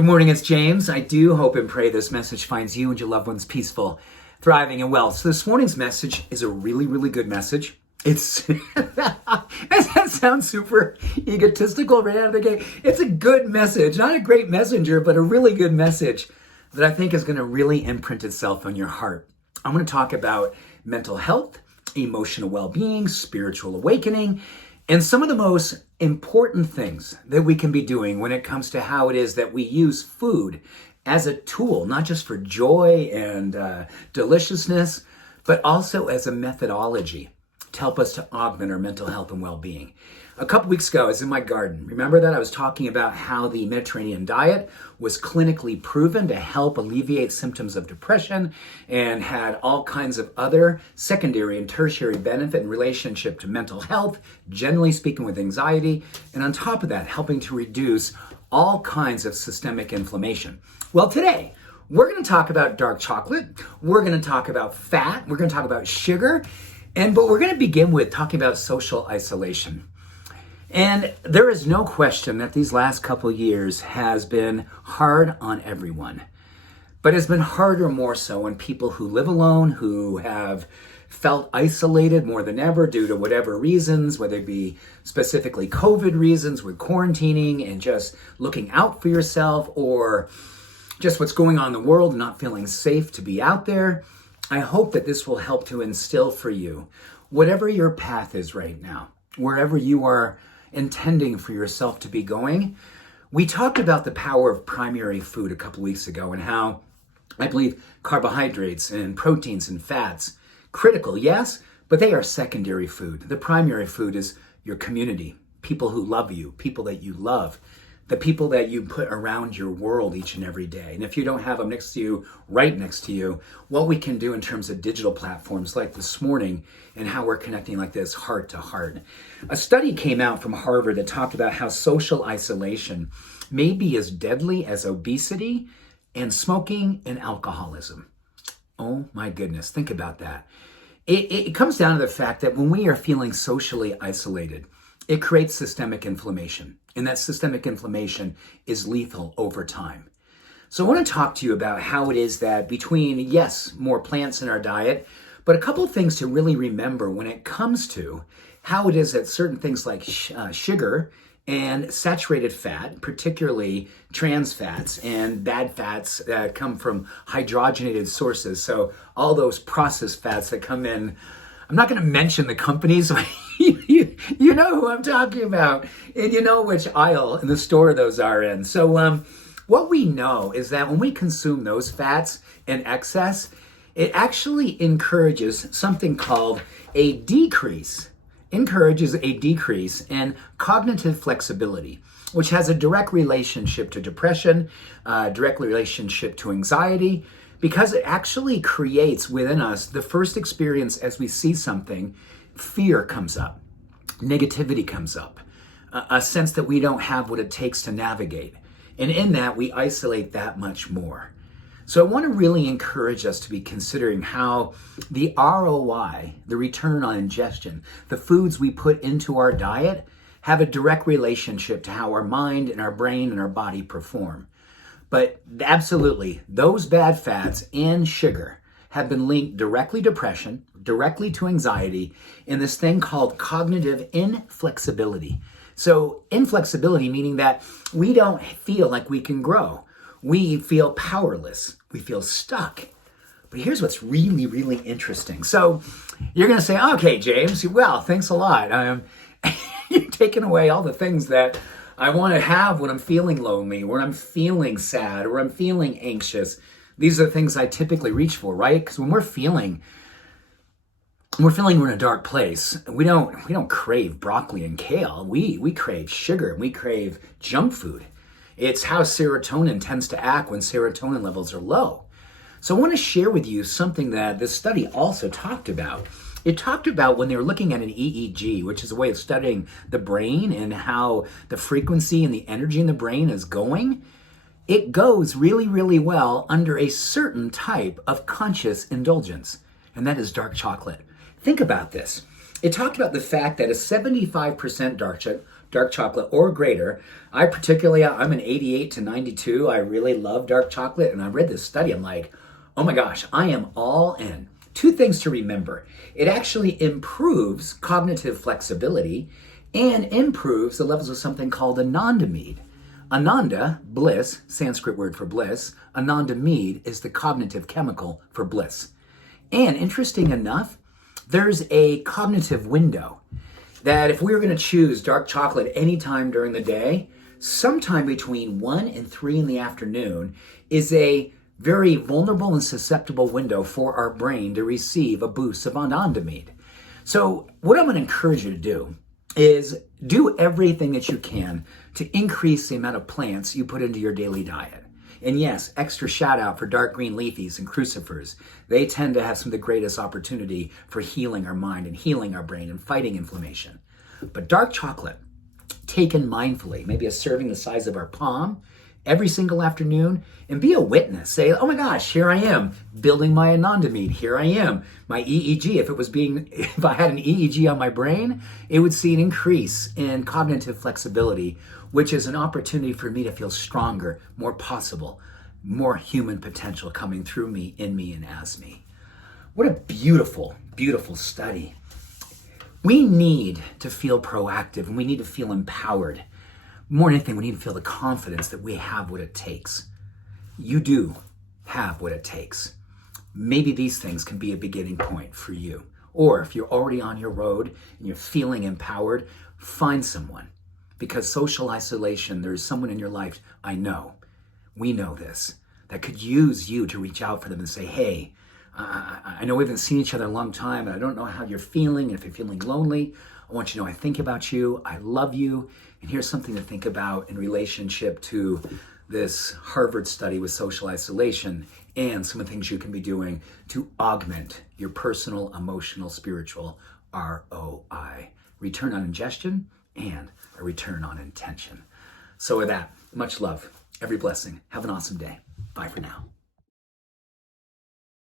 Good morning, it's James. I do hope and pray this message finds you and your loved ones peaceful, thriving, and well. So this morning's message is a really, really good message. It's, that sounds super egotistical right out of the gate. It's a good message, not a great messenger, but a really good message that I think is going to really imprint itself on your heart. I'm going to talk about mental health, emotional well-being, spiritual awakening, and some of the most important things that we can be doing when it comes to how it is that we use food as a tool, not just for joy and deliciousness, but also as a methodology to help us to augment our mental health and well-being. A couple weeks ago, I was in my garden. Remember that? I was talking about how the Mediterranean diet was clinically proven to help alleviate symptoms of depression and had all kinds of other secondary and tertiary benefit in relationship to mental health, generally speaking with anxiety, and on top of that, helping to reduce all kinds of systemic inflammation. Well, today, we're going to talk about dark chocolate. We're going to talk about fat. We're going to talk about sugar. But we're going to begin with talking about social isolation. And there is no question that these last couple years has been hard on everyone. But it's been harder more so on people who live alone, who have felt isolated more than ever due to whatever reasons, whether it be specifically COVID reasons with quarantining and just looking out for yourself, or just what's going on in the world and not feeling safe to be out there. I hope that this will help to instill for you, whatever your path is right now, wherever you are intending for yourself to be going. We talked about the power of primary food a couple weeks ago and how I believe carbohydrates and proteins and fats, critical, yes, but they are secondary food. The primary food is your community, people who love you, people that you love, the people that you put around your world each and every day. And if you don't have them next to you, right next to you, what we can do in terms of digital platforms like this morning and how we're connecting like this heart to heart. A study came out from Harvard that talked about how social isolation may be as deadly as obesity and smoking and alcoholism. Oh my goodness, think about that. It comes down to the fact that when we are feeling socially isolated, it creates systemic inflammation. And that systemic inflammation is lethal over time. So I want to talk to you about how it is that between, yes, more plants in our diet, but a couple of things to really remember when it comes to how it is that certain things like sugar and saturated fat, particularly trans fats and bad fats that come from hydrogenated sources. So all those processed fats that come in, I'm not going to mention the companies. You know who I'm talking about, and you know which aisle in the store those are in. So what we know is that when we consume those fats in excess, it actually encourages something called a decrease in cognitive flexibility, which has a direct relationship to depression, direct relationship to anxiety, because it actually creates within us the first experience as we see something, fear comes up, negativity comes up, a sense that we don't have what it takes to navigate. And in that, we isolate that much more. So I want to really encourage us to be considering how the ROI, the return on ingestion, the foods we put into our diet have a direct relationship to how our mind and our brain and our body perform. But absolutely, those bad fats and sugar have been linked directly to depression, directly to anxiety, in this thing called cognitive inflexibility. So inflexibility meaning that we don't feel like we can grow. We feel powerless. We feel stuck. But here's what's really, really interesting. So you're going to say, okay, James, well, thanks a lot. You're taking away all the things that I want to have when I'm feeling lonely, when I'm feeling sad, or I'm feeling anxious. These are the things I typically reach for, right? Because when we're feeling we're in a dark place, we don't crave broccoli and kale. We crave sugar. We crave junk food. It's how serotonin tends to act when serotonin levels are low. So I want to share with you something that this study also talked about. It talked about when they were looking at an EEG, which is a way of studying the brain and how the frequency and the energy in the brain is going. It goes really, really well under a certain type of conscious indulgence, and that is dark chocolate. Think about this. It talked about the fact that a 75% dark chocolate or greater. I'm an 88 to 92. I really love dark chocolate. And I read this study. I'm like, oh my gosh, I am all in. Two things to remember. It actually improves cognitive flexibility and improves the levels of something called anandamide. Ananda, bliss, Sanskrit word for bliss. Anandamide is the cognitive chemical for bliss. And interesting enough, there's a cognitive window that if we were going to choose dark chocolate anytime during the day, sometime between 1 and 3 in the afternoon is a very vulnerable and susceptible window for our brain to receive a boost of anandamide. So what I'm going to encourage you to do is do everything that you can to increase the amount of plants you put into your daily diet. And yes, extra shout out for dark green leafies and crucifers. They tend to have some of the greatest opportunity for healing our mind and healing our brain and fighting inflammation. But dark chocolate, taken mindfully, maybe a serving the size of our palm, every single afternoon, and be a witness. Say, oh my gosh, here I am building my anandamide. Here I am. My EEG, if I had an EEG on my brain, it would see an increase in cognitive flexibility, which is an opportunity for me to feel stronger, more possible, more human potential coming through me, in me, and as me. What a beautiful, beautiful study. We need to feel proactive and we need to feel empowered. More than anything, we need to feel the confidence that we have what it takes. You do have what it takes. Maybe these things can be a beginning point for you. Or if you're already on your road and you're feeling empowered, find someone. Because social isolation, there's someone in your life, I know, we know this, that could use you to reach out for them and say, hey, I know we haven't seen each other a long time, and I don't know how you're feeling, and if you're feeling lonely, I want you to know I think about you, I love you, and here's something to think about in relationship to this Harvard study with social isolation and some of the things you can be doing to augment your personal, emotional, spiritual ROI. Return on ingestion and a return on intention. So with that, much love, every blessing. Have an awesome day. Bye for now.